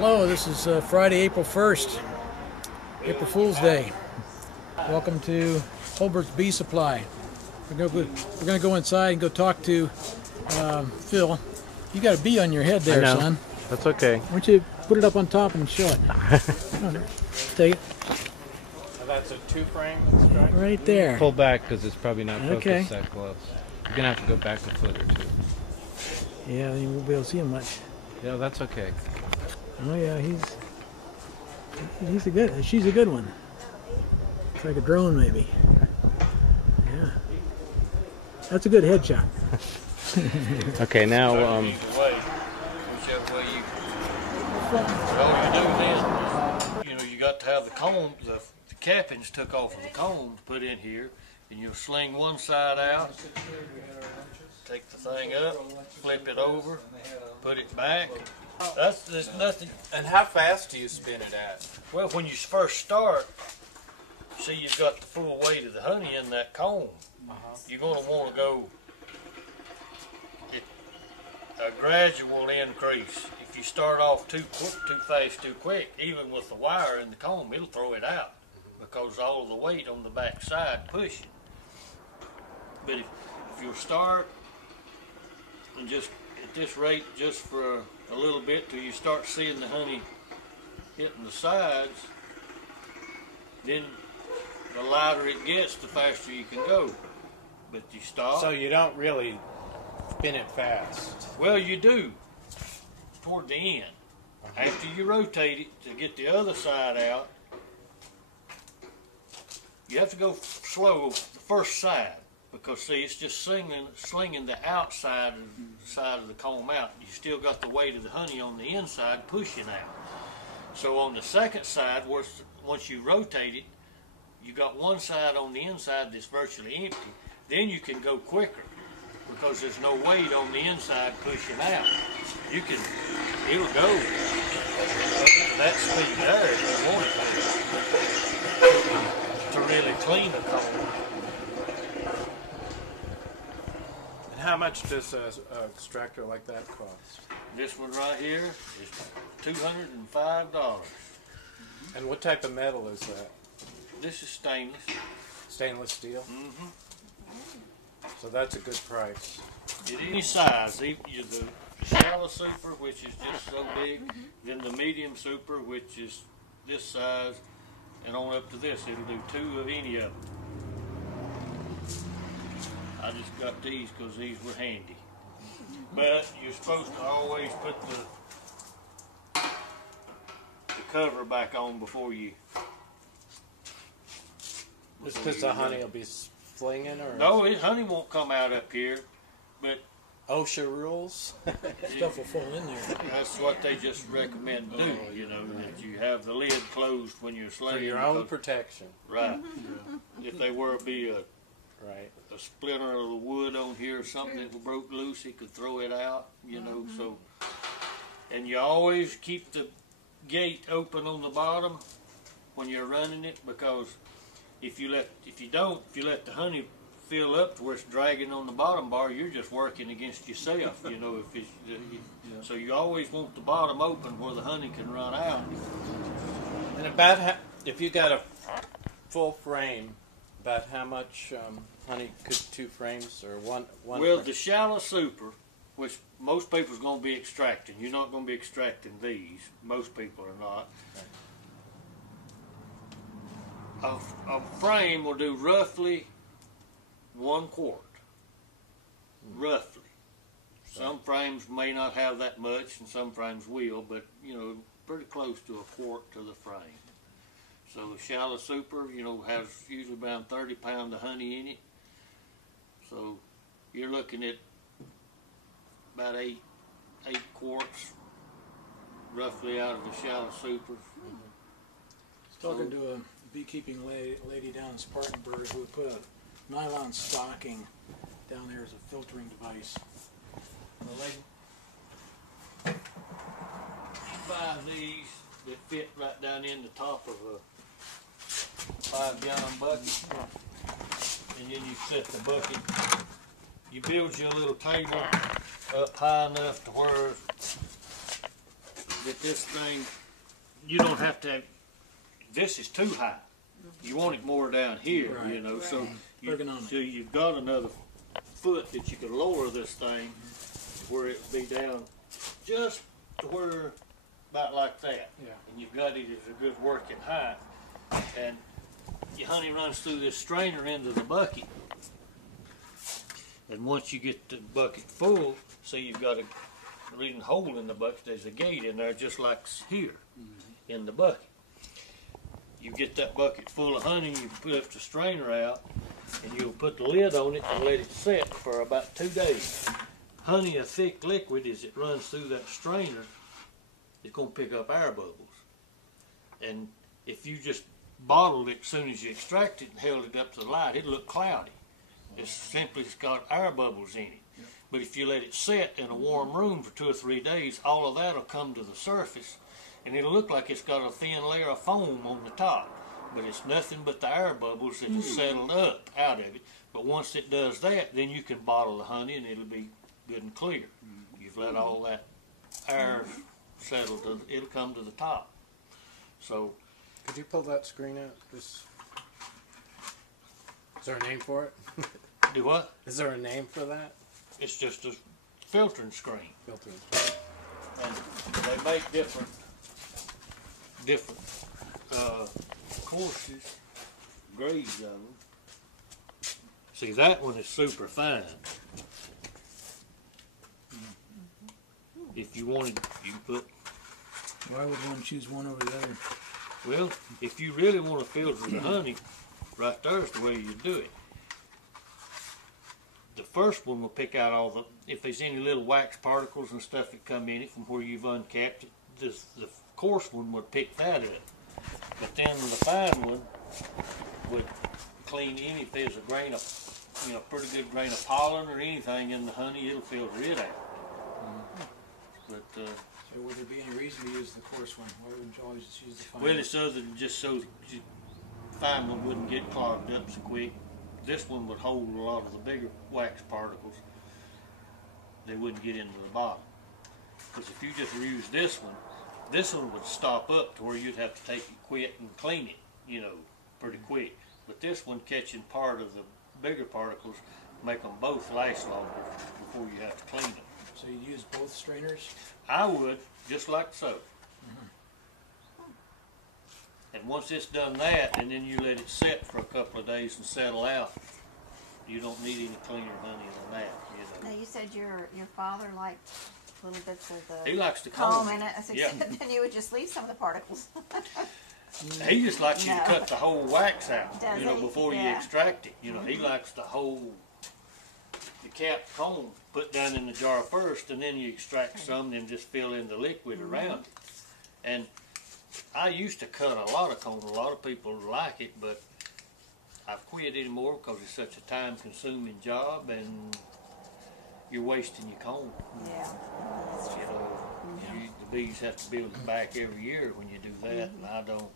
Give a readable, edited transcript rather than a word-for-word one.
Hello, this is Friday, April 1st, April Fool's Day. Welcome to Holbert's Bee Supply. We're going to go inside and go talk to Phil. You got a bee on your head there, I know. son. That's okay. Why don't you put it up on top and show it? Take it. That's a 2-frame extractor? Right there. Pull back because it's probably not focused Okay. that close. You're going to have to go back a foot or two. Yeah, you won't be able to see him much. Yeah, that's okay. Oh yeah, she's a good one. It's like a drone maybe. Yeah. That's a good headshot. Okay, now Whichever way you all you do then, you got to have the comb, the cappings took off of the combs put in here, and you'll sling one side out, take the thing up, flip it over, put it back. There's nothing. And how fast do you spin it at? Well, when you first start, see you've got the full weight of the honey in that comb. You're going to want to go a gradual increase. If you start off too fast, too quick, even with the wire in the comb, it'll throw it out because all of the weight on the back side pushing. But if you'll start and just at this rate just for a little bit till you start seeing the honey hitting the sides, then the lighter it gets, the faster you can go. But you stop. So you don't really spin it fast? Well, you do toward the end. After you rotate it to get the other side out, you have to go slow the first side because see, it's just slinging the outside of the comb out. You still got the weight of the honey on the inside pushing out. So on the second side, once you rotate it, you got one side on the inside that's virtually empty. Then you can go quicker because there's no weight on the inside pushing out. It'll go that speed there if you want it to really clean the comb. And how much does an extractor like that cost? This one right here is $205. And what type of metal is that? This is stainless. Stainless steel? Mm-hmm. So that's a good price. Any size, the shallow super, which is just so big, then the medium super, which is this size, and on up to this, it'll do 2 of any of them. I just got these because these were handy. But you're supposed to always put the cover back on before you. Just because the honey will be flinging, or no, honey won't come out up here, but OSHA rules. Stuff will fall in there. that's what they just recommend do. That you have the lid closed when you're For slinging. your own protection. Right. If there were to be a splinter of the wood on here or something that broke loose, he could throw it out, so. And you always keep the gate open on the bottom when you're running it, because if you let the honey fill up to where it's dragging on the bottom bar, you're just working against yourself, so you always want the bottom open where the honey can run out. And about if you got a full frame, about how much honey could 2 frames or one? Well, frame? the shallow super, which most people's going to be extracting. You're not going to be extracting these. Most people are not. Okay. A frame will do roughly 1 quart. Roughly. Some frames may not have that much, and some frames will, but pretty close to 1 quart to the frame. So the shallow super, has usually around 30 pounds of honey in it. So you're looking at about 8 quarts roughly out of the shallow super. Talking to a beekeeping lady down in Spartanburg who put a nylon stocking down there as a filtering device. You buy these that fit right down in the top of a 5-gallon bucket, and then you set the bucket. You build you a little table up high enough to where that that this thing, you don't have to have, this is too high. You want it more down here, Right. you know, so, Ergonomic. so you've got another foot that you could lower this thing where it would be down just to where, about like that. Yeah. And you've got it as a good working height. And your honey runs through this strainer into the bucket. And once you get the bucket full, so you've got a reading hole in the bucket, there's a gate in there just like here in the bucket. You get that bucket full of honey, you put up the strainer out, and you'll put the lid on it and let it set for about 2 days. Honey, a thick liquid, as it runs through that strainer, is going to pick up air bubbles. And if you just bottled it as soon as you extract it and held it up to the light, it'll look cloudy. It's simply got air bubbles in it. Yep. But if you let it set in a warm room for 2 or 3 days, all of that will come to the surface, and it'll look like it's got a thin layer of foam on the top. But it's nothing but the air bubbles that have settled up out of it. But once it does that, then you can bottle the honey and it'll be good and clear. You've let all that air settle to, it'll come to the top. So, could you pull that screen out? Is there a name for it? do what? Is there a name for that? It's just a filtering screen. Filtering. And they make different courses, grades of them. See, that one is super fine. If you wanted, you can put, Why would one choose one over the other? well, if you really want to filter the honey, right there's the way you do it. The first one will pick out all the, if there's any little wax particles and stuff that come in it from where you've uncapped it, the coarse one would pick that up. But then the fine one would clean any, if there's a grain of, you know, pretty good grain of pollen or anything in the honey, it'll filter it out. But, So would there be any reason to use the coarse one? Why wouldn't you always just use the fine well, one? it's other than just so the fine one wouldn't get clogged up so quick. This one would hold a lot of the bigger wax particles. They wouldn't get into the bottom. Because if you just use this one would stop up to where you'd have to take it, quit, and clean it, you know, pretty quick. But this one, catching part of the bigger particles, make them both last longer before you have to clean them. So you use both strainers? I would, just like so. And once it's done that, and then you let it set for a couple of days and settle out, you don't need any cleaner honey than that, you know. Now you said your father liked little bits of the He likes to comb comb. in it. I said, Yeah. then you would just leave some of the particles. He just likes you to No. cut the whole wax out, Does you know, he? before you Yeah. extract it. You know, he likes the whole, the capped comb put down in the jar first, and then you extract some, and then just fill in the liquid around it. And I used to cut a lot of comb. A lot of people like it, but I've quit anymore because it's such a time-consuming job, and you're wasting your comb. Yeah. You know, the bees have to build it back every year when you do that, and I don't.